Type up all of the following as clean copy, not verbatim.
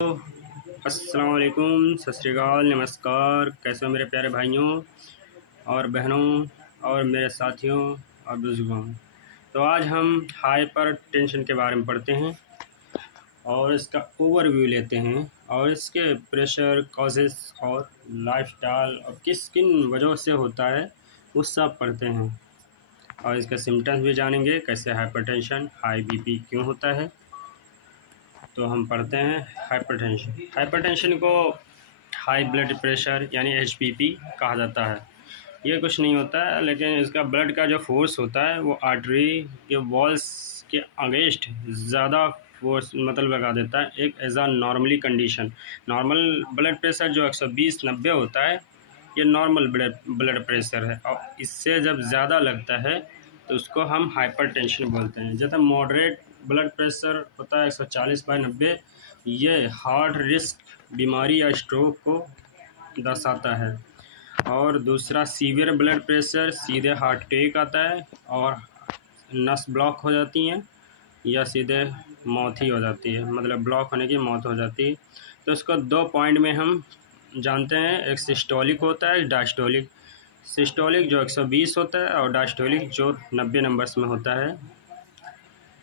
अस्सलाम वालेकुम, सत श्री अकाल, नमस्कार। कैसे हो मेरे प्यारे भाइयों और बहनों और मेरे साथियों और बुजुर्गों। तो आज हम हाइपर टेंशन के बारे में पढ़ते हैं और इसका ओवरव्यू लेते हैं और इसके प्रेशर कॉजेस और लाइफस्टाइल और किस किन वजहों से होता है वो सब पढ़ते हैं और इसके सिम्टम्स भी जानेंगे, कैसे हाइपरटेंशन हाई बीपी क्यों होता है। तो हम पढ़ते हैं हाइपरटेंशन। हाइपरटेंशन को हाई ब्लड प्रेशर यानी एचबीपी कहा जाता है। ये कुछ नहीं होता है, लेकिन इसका ब्लड का जो फोर्स होता है वो आर्टरी के वॉल्स के अगेंस्ट ज़्यादा फोर्स लगा देता है। एक as a normally condition normal blood pressure जो 120/90 होता है, ये नॉर्मल ब्लड प्रेशर है और इससे जब ज़्यादा लगता है तो उसको हम हाइपरटेंशन बोलते हैं। जैसे मॉडरेट ब्लड प्रेशर होता है 140/90, ये हार्ट रिस्क बीमारी या स्ट्रोक को दर्शाता है। और दूसरा सीवियर ब्लड प्रेशर सीधे हार्ट अटैक आता है और नस ब्लॉक हो जाती हैं या सीधे मौत ही हो जाती है, ब्लॉक होने की मौत हो जाती है। तो इसको 2 पॉइंट में हम जानते हैं, एक सिस्टोलिक होता है, डायस्टोलिक। सिस्टोलिक जो 120 होता है और डायस्टोलिक जो 90 नंबर्स में होता है।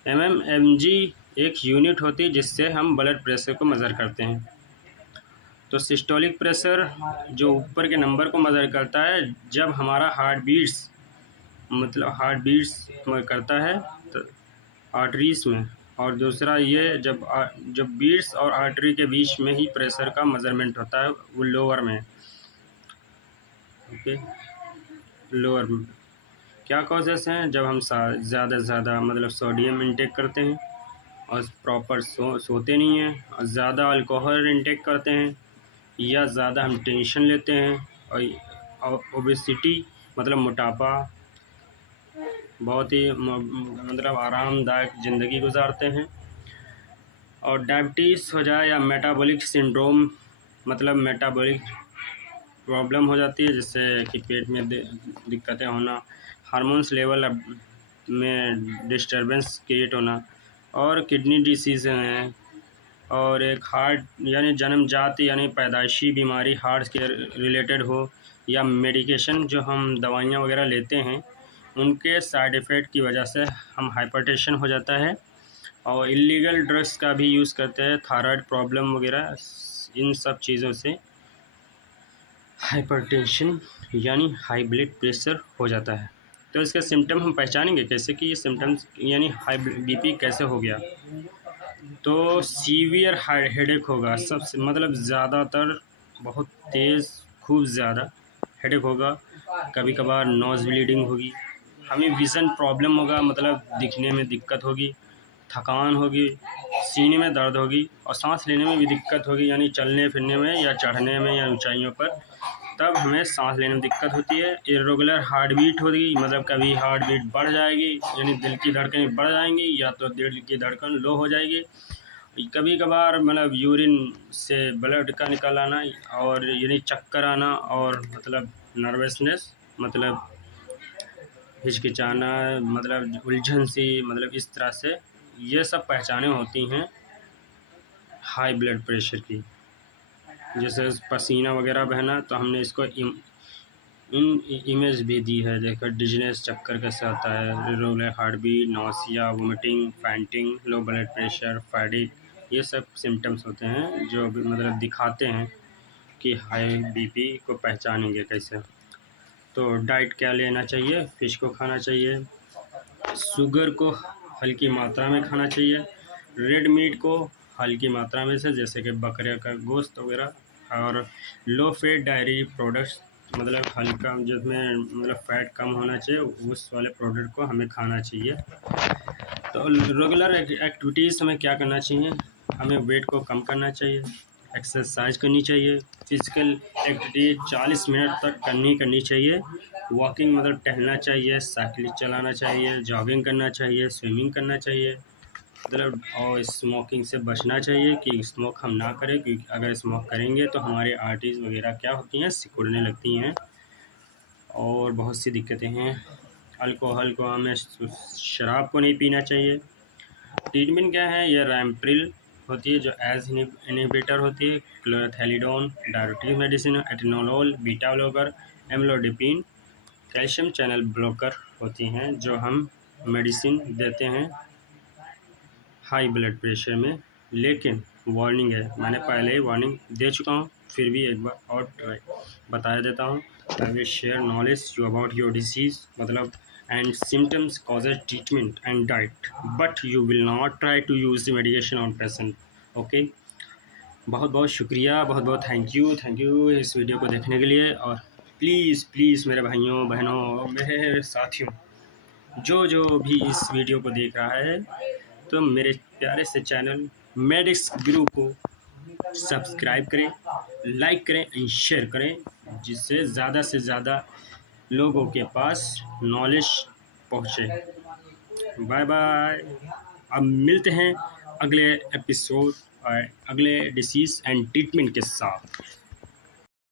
mmMg एक यूनिट होती है जिससे हम ब्लड प्रेशर को मेज़र करते हैं। तो सिस्टोलिक प्रेशर जो ऊपर के नंबर को मेज़र करता है जब हमारा हार्ट बीट्स करता है तो आर्टरीज में, और दूसरा ये जब बीट्स और आर्टरी के बीच में ही प्रेशर का मेज़रमेंट होता है, वो लोअर में। ओके, लोअर में क्या कॉजेस हैं? जब हम ज़्यादा से ज़्यादा सोडियम इंटेक करते हैं और प्रॉपर सोते नहीं हैं, और ज़्यादा अल्कोहल इंटेक करते हैं, या ज़्यादा हम टेंशन लेते हैं, और ओबेसिटी मोटापा, बहुत ही आरामदायक ज़िंदगी गुजारते हैं, और डायबिटीज़ हो जाए या मेटाबॉलिक सिंड्रोम मेटाबॉलिक प्रॉब्लम हो जाती है, जिससे कि पेट में दिक्कतें होना, हार्मोन्स लेवल में डिस्टर्बेंस क्रिएट होना, और किडनी डिसीज़ हैं, और एक हार्ट यानी जन्मजात यानी पैदाइशी बीमारी हार्ट के रिलेटेड हो, या मेडिकेशन जो हम दवाइयाँ वगैरह लेते हैं उनके साइड इफ़ेक्ट की वजह से हम हाइपरटेंशन हो जाता है। और इलीगल ड्रग्स का भी यूज़ करते हैं, थायराइड प्रॉब्लम वगैरह, इन सब चीज़ों से हाइपरटेंशन यानी हाई ब्लड प्रेशर हो जाता है। तो इसके सिम्टम हम पहचानेंगे कैसे कि ये सिम्टम्स यानी हाई बीपी कैसे हो गया। तो सीवियर हेडेक होगा, सबसे ज़्यादातर बहुत तेज़ खूब ज़्यादा हेडेक होगा, कभी कभार नोज़ ब्लीडिंग होगी, हमें विज़न प्रॉब्लम होगा, दिखने में दिक्कत होगी, थकान होगी, सीने में दर्द होगी, और सांस लेने में भी दिक्कत होगी, यानी चलने फिरने में या चढ़ने में या ऊंचाइयों पर तब हमें सांस लेने में दिक्कत होती है। इर्रेगुलर हार्ट बीट होगी, कभी हार्ट बीट बढ़ जाएगी यानी दिल की धड़कनें बढ़ जाएंगी, या तो दिल की धड़कन लो हो जाएगी। कभी कभार यूरिन से ब्लड का निकल आना, और यानी चक्कर आना, और नर्वसनेस हिचकिचाना, उलझन सी, इस तरह से ये सब पहचानें होती हैं हाई ब्लड प्रेशर की। जैसे पसीना वगैरह बहना, तो हमने इसको इमेज भी दी है, देखो डिजीनेस चक्कर कैसे आता है, irregular heart beat, nausea, vomiting, fainting, low blood pressure, fatigue, ये सब सिम्टम्स होते हैं जो दिखाते हैं कि हाई बीपी को पहचानेंगे कैसे। तो डाइट क्या लेना चाहिए? फ़िश को खाना चाहिए, शुगर को हल्की मात्रा में खाना चाहिए, रेड मीट को हल्की मात्रा में से, जैसे कि बकरे का गोश्त वगैरह, और लो फैट डायरी प्रोडक्ट्स हल्का जिसमें फ़ैट कम होना चाहिए, उस वाले प्रोडक्ट को हमें खाना चाहिए। तो रेगुलर एक्टिविटीज़ हमें क्या करना चाहिए? हमें वेट को कम करना चाहिए, एक्सरसाइज करनी चाहिए, फिज़िकल एक्टिविटी 40 मिनट तक करनी चाहिए, वॉकिंग टहलना चाहिए, साइकिल चलाना चाहिए, जॉगिंग करना चाहिए, स्विमिंग करना चाहिए, और स्मोकिंग से बचना चाहिए कि स्मोक हम ना करें, क्योंकि अगर स्मोक करेंगे तो हमारे आर्टरीज वगैरह क्या होती हैं, सिकुड़ने लगती हैं, और बहुत सी दिक्कतें हैं। अल्कोहल को शराब को नहीं पीना चाहिए। ट्रीटमेंट क्या है? यह रैमप्रिल होती है जो एज इनहिबिटर होती है, chlorthalidone, diabetes medicine, atenolol, beta blocker, amlodipine, calcium channel blocker होती हैं जो हम मेडिसिन देते हैं हाई ब्लड प्रेशर में। लेकिन वार्निंग है, मैंने पहले ही वार्निंग दे चुका हूँ, फिर भी एक बार और बताया देता हूँ। I will share knowledge you about your disease मतलब and symptoms, causes, treatment and diet, but you will not try to use the medication on patient. Okay बहुत बहुत शुक्रिया, बहुत बहुत थैंक यू इस वीडियो को देखने के लिए। और प्लीज़ प्लीज़ मेरे भाइयों बहनों मेरे साथियों जो भी इस वीडियो को देख रहा है तो मेरे प्यारे से चैनल मेडिक्स गुरु को सब्सक्राइब करें, लाइक करें एंड शेयर करें, जिससे ज़्यादा से ज़्यादा लोगों के पास नॉलेज पहुँचे। Bye bye. अब मिलते हैं अगले एपिसोड और अगले डिसीज़ एंड ट्रीटमेंट के साथ।